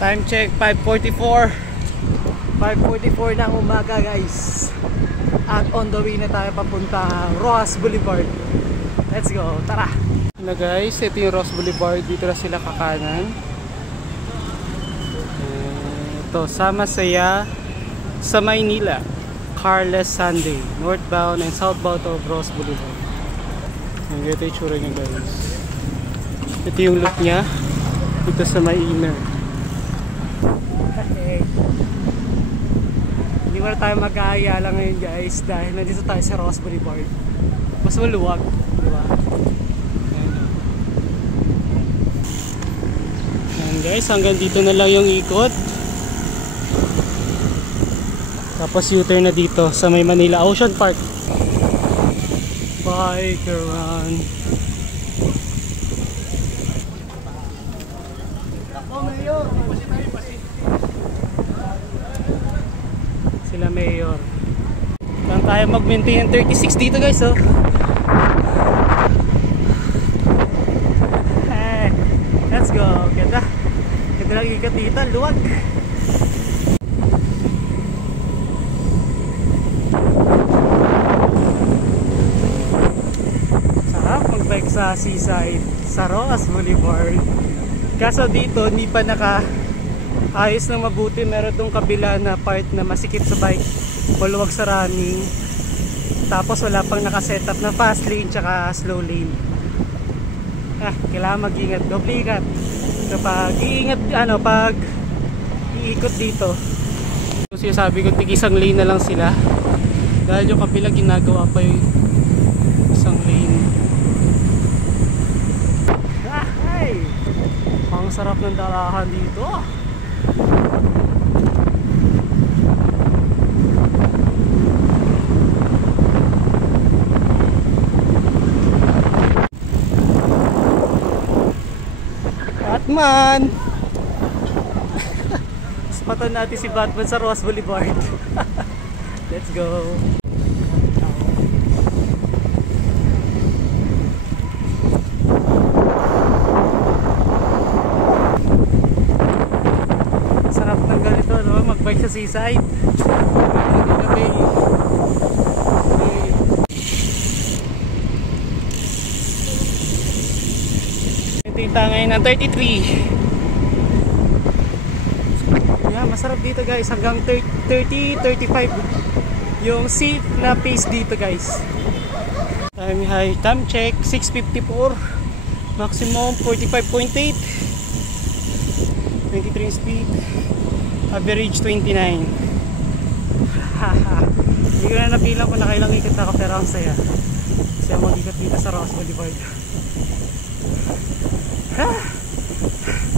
Time check 5:44. 5:44 ng umaga guys. At on the way na tayo papunta Roxas Boulevard. Let's go, tara! Na guys, ito yung Roxas Boulevard. Dito na sila kakanan. Ito, sama saya sa Maynila. Carless Sunday. Northbound and southbound of Roxas Boulevard. Ito yung tsura niya guys. Ito yung look niya. Dito sa Maynila. Okay. Hindi na tayo mag-aaya lang ngayon guys dahil nandito tayo sa Roxas Boulevard. Mas maluwag, di ba? Ayan guys, hanggang dito na lang yung ikot. Tapos U-turn na dito sa may Manila Ocean Park. Bike run. Sila Mayor. Lang tayo mag-maintain ng 36 dito guys, oh. Hey, let's go. Ganda. Ganda lang ikat dito, luwag. Sarap mag-bike sa seaside sa Roxas Boulevard. Kaso dito hindi pa ayos na mabuti. Meron tong kabila na part na masikip sa bike, maluwag sa running. Tapos wala pang nakasetup na fast lane tsaka slow lane. Kailangan mag-ingat, doble ingat kapag pag iikot dito. So sabi ko tig-isang lane na lang sila dahil yung kabila ginagawa pa yung isang lane. Ang sarap ng dalahan dito. Batman! Spatan natin si Batman sa Roxas Boulevard. Let's go! Sarap ng ganito, no? Mag-bike sa seaside. Ngayon ng 33. Yeah, masarap dito guys. Hanggang 30-35 yung safe na pace dito guys. Time check 6:54. Maximum 45.8. 23 speed. Average 29. Hindi ko na nabilang kung nakailang ikot ako pero ang saya. Kasi mag-ikot dito sa Roxas Boulevard.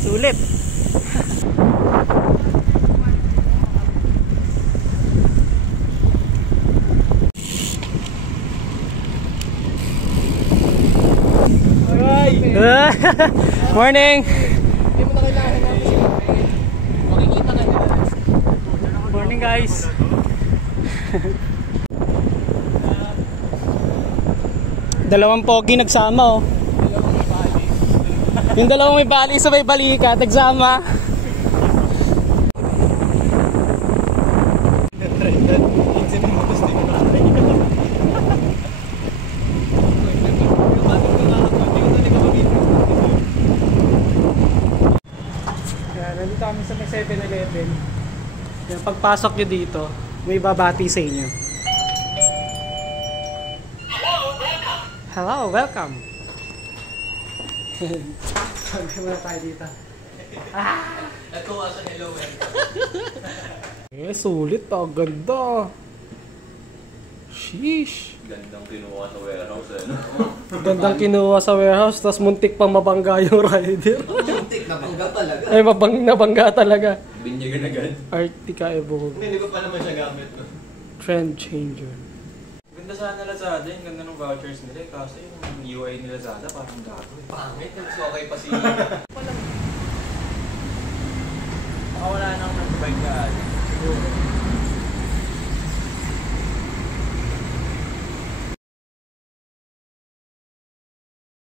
Sulit. Morning. Morning guys. Dalawang pogi nagsama, oh. Yung dalawang may bali sa may balikat, nagsama. Yan, nandito kami sa may 7-Eleven. Yan, pagpasok nyo dito, may babati sa inyo. Hello, welcome. Sabi muna tayo dito. Natuwa sa hello, Sulit pa. Ganda. Sheesh. Gandang kinuha sa warehouse, ano? Gandang kinuha sa warehouse, tapos muntik pang mabangga yung rider. Muntik, nabangga talaga. Ay, nabangga talaga. Binyagan agad. Artica Evo. Hindi ko pa naman siya gamit. Trend changer. Ganda sana Lazada, yung ganda ng vouchers nila. Kasi yung UI ni Lazada parang gato. Pangit, mas okay pa si... Baka wala nang nag-bike ka. Siguro.